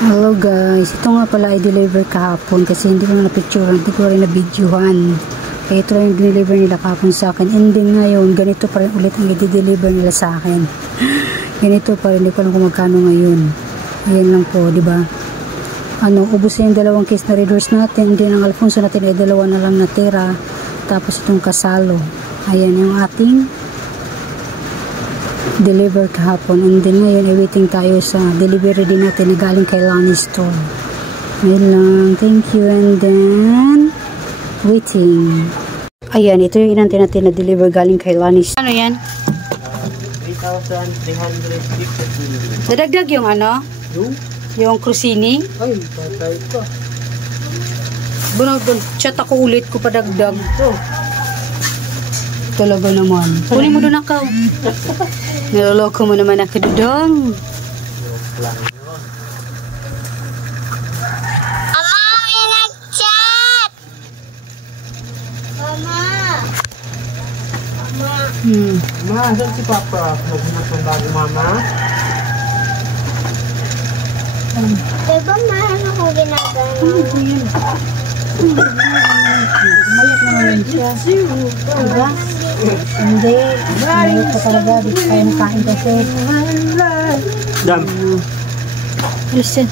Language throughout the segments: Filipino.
Hello guys, ito nga pala ay deliver kahapon kasi hindi ko na na-picturean, hindi ko rin na-videohan. Kaya ito lang yung deliver nila kahapon sa akin. And then ngayon, ganito pa rin ulit ang i-deliver nila sa akin. Ganito pa rin, hindi ko alam kung magkano ngayon. Ayan lang po, di ba? Ubos na yung dalawang case na readers natin. Then ang Alfonso natin ay dalawa na lang natira. Tapos itong kasalo. Ayan yung ating deliver kahapon. And then ngayon ay waiting tayo sa delivery din natin na galing kay Lani Store. Ayan lang. Thank you. And then waiting. Ayan, ito yung inantay natin na deliver galing kay Lani Store. Ano yan? 3,350. Dadagdag yung ano? Yung krusini? Ay, patay ka. Chat ako ulit ko padagdag. Talaga naman. Kunin mo doon ako. Niloloko mo naman ako doon. Mama, may nag-chat! Mama! Ma, saan si Papa? Naghanap ng bago, Mama? Diba mahal akong ginagano? Mayat naman siya. Diba? Hindi. Mayat ka talaga. Di ka kayo nakain kasi. Dam. Listen.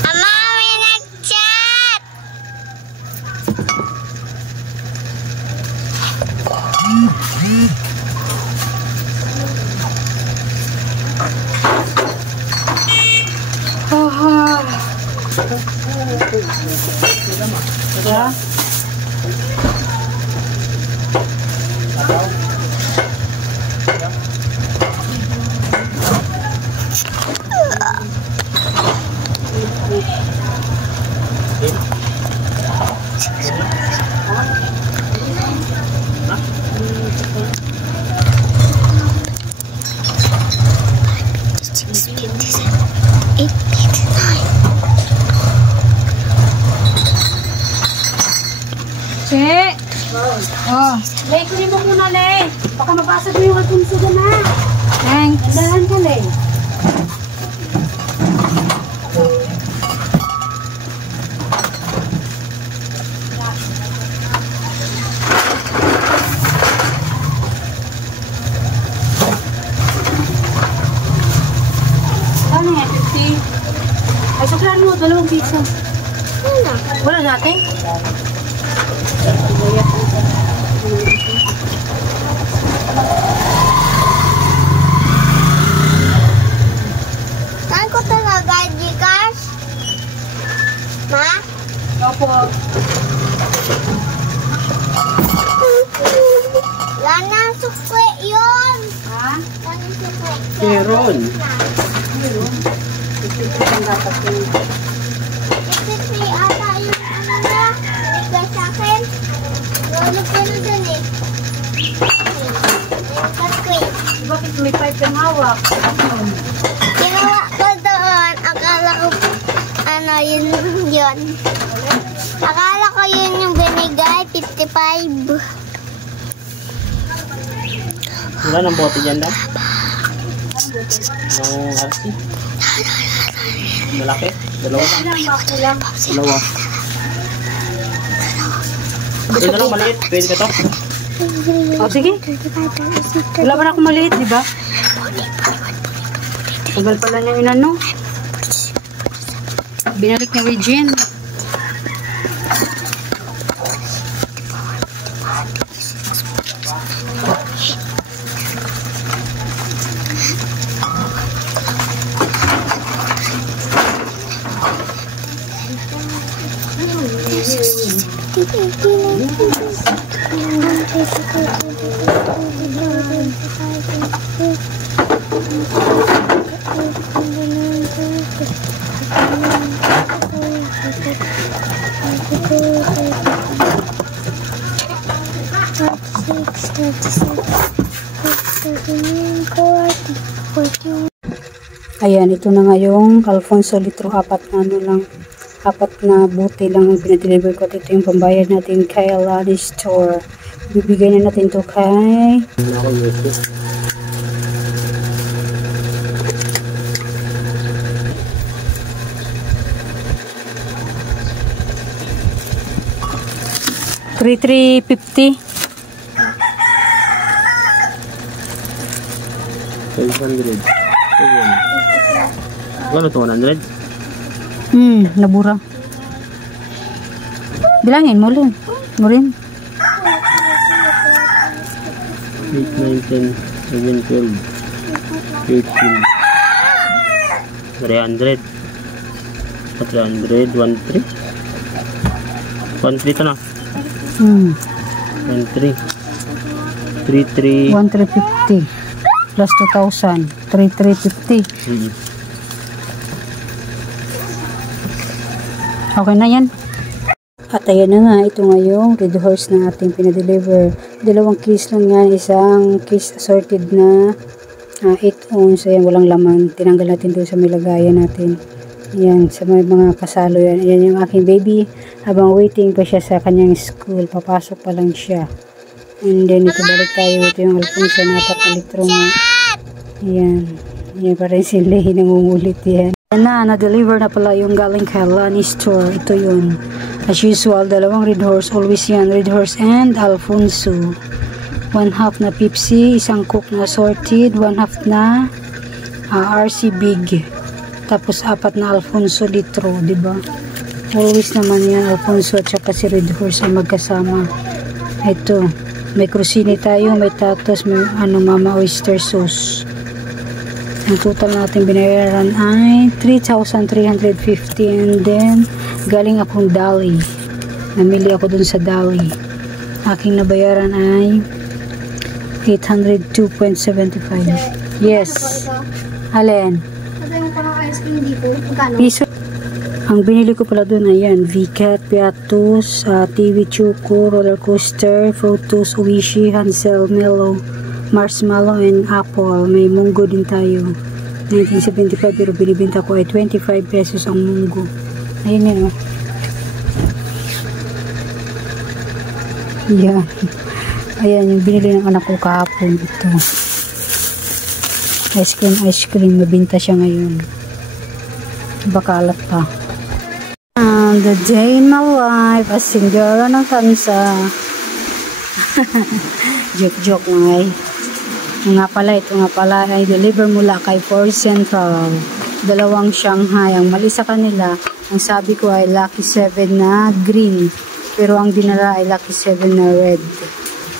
Mama, may nag-chat! Diba? Che! Oh. Lay, kunin mo muna, Lay. Baka mabasag mo yung Alfonso doon, ha? Thanks. Dahan ka, Lay. Ano yan, 50? Ay, saklan mo, 2 piso. Wala natin? Saan ko talaga, Gcash? Ma? Opo. Wala na ang sukwe yun. Ha? Wala na ang sukwe. Meron. Kasi ata yung ano na, nagay sa akin. Nulog ko na dun eh. Yung sukwe. Bakit may pipe yung hawak? Ginawa ko doon, akala ko, yun yun. Akala ko yun yung binigay, 55. Wala ng bote dyan, Dam? Ng RC? Malaki? Dalawa lang? Dalawa. Pwede na lang maliit. Pwede ka to? Oh, sige. Wala ba na akong maliit, di ba? Tagal pala niya inano. Binalik niya Regine. Ayan, ito na nga yung Alfonso litro, apat na buti lang ang pinadeliver ko. Ito yung pambayad natin kay Lani Store. Bibigay na natin to kay 3,350. 500. Ano to, 100? Nabura. Bilangin mo rin. 8, 9, 10, 11, 12, 18, 300, 400, 1,300, 1,300 to na. 1,300, 3,300, 1,350 plus 2,000. 3,350. Okay na yan. At ayan na nga, ito nga yung red horse na ating pinadeliver. 2 case lang yan, isang case assorted na 8 ounce. Ayan, walang laman. Tinanggal natin doon sa may lagayan natin. Ayan, sa may mga kasalo yan. Ayan yung aking baby. Habang waiting pa siya sa kanyang school, papasok pa lang siya. And then, ito balik tayo. Ito yung Alfonso na 4 litro nga. Ayan. Ayan pa rin si Lehi, nangungulit yan. Ayan na, na-deliver na pala yung galing kay Lani Store. Ito yun. As usual, 2 red horse, always yan, red horse and Alfonso. 1/2 na Pepsi, isang Coke na assorted, 1/2 na RC Big. Tapos 4 na Alfonso litro, diba? Always naman yan, Alfonso at saka si red horse ay magkasama. Ito, may crostini tayo, may tatos, may mama oyster sauce. Ang total natin binayaran ay 3,350 and then galing akong Dali. Namili ako dun sa Dali. Aking nabayaran ay 802.75. Yes. Alin? Yung parang ice cream dito. Magkano? Piso. Ang binili ko pala dun ayan, VCAT, Piatos, TV Choco, Roller Coaster, Photos, Oishi, Hansel, Mellow, Marshmallow, and Apple. May munggo din tayo. 1975 pero binibenta ko ay 25 pesos ang munggo. Ayun yun, oh. Yan. Ayan yung binili ng anak ko kahapon. Ito. Ice cream. Mabinta siya ngayon. Bakalat pa. The day in my life as Cinderella ng Tansa. Joke nga eh. Ito nga pala ay deliver mula kay Ford Central. 2 Shanghai. Ang mali sa kanila, ang sabi ko ay Lucky 7 na green. Pero ang dinala ay Lucky 7 na red.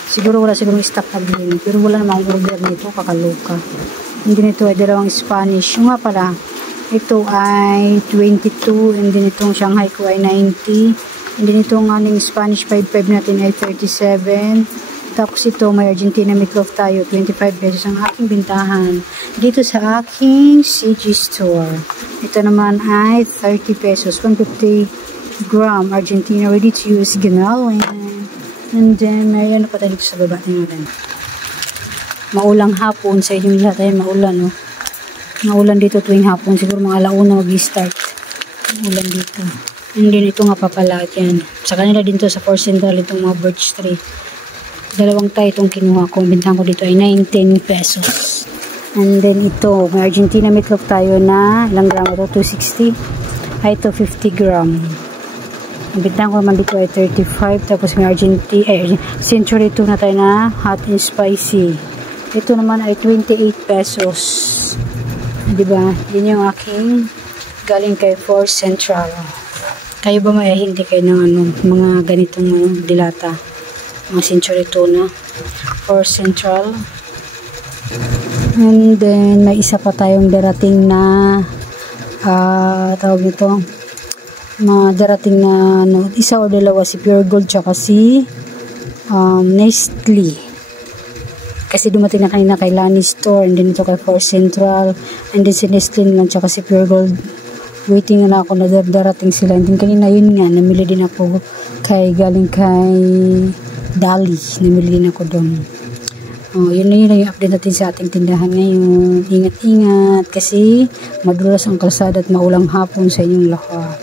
Siguro wala siguro stock na green. Pero wala namang order nito, kakaloka. Hindi nito ay 2 Spanish. Yung nga pala, ito ay 22. And then itong Shanghai ko ay 90. And then itong aning Spanish 5.5 natin ay 37. Tapos ito, may Argentina meatloaf tayo, 25 pesos ang aking bintahan. Dito sa aking CG store. Ito naman ay 30 pesos, 150 gram Argentina ready to use ganaling. And then, may ano pa tayo dito sa baba. Tingnan. Maulang hapon, sa inyo lahat ay maulan, no? Maulan dito tuwing hapon, siguro mga 1:00 mag-start. Maulan dito. And then, ito nga papala yan. Sa kanila din to sa Ford Central, itong mga birch tree. 2 tayo itong kinuha ko. Bintang ko dito ay 19 pesos. And then ito, may Argentina meatloaf tayo na ilang gram ito? 260. Ay ito 50 gram. Ang bintang ko naman dito ay 35. Tapos may Century 2 na tayo na hot and spicy. Ito naman ay 28 pesos. Diba? Yun yung aking galing kay Ford Central. Kayo ba may hindi kayo ng mga ganitong dilata? Mga Century 2 na Ford Central. And then may isa pa tayong darating na tawag nito, darating na isa o dalawa, si Pure Gold tsaka si Nestle, kasi dumating na kanina kay Lani Store, and then ito kay Ford Central, and then si Nestle lang tsaka si Pure Gold. Waiting na ako na darating sila, and then kanina yun nga, namili din ako galing kay Dali, namili din ako doon. Yun na yung update natin sa ating tindahan ngayon. Ingat-ingat kasi madulas ang kalsada at maulang hapon sa inyong lahat.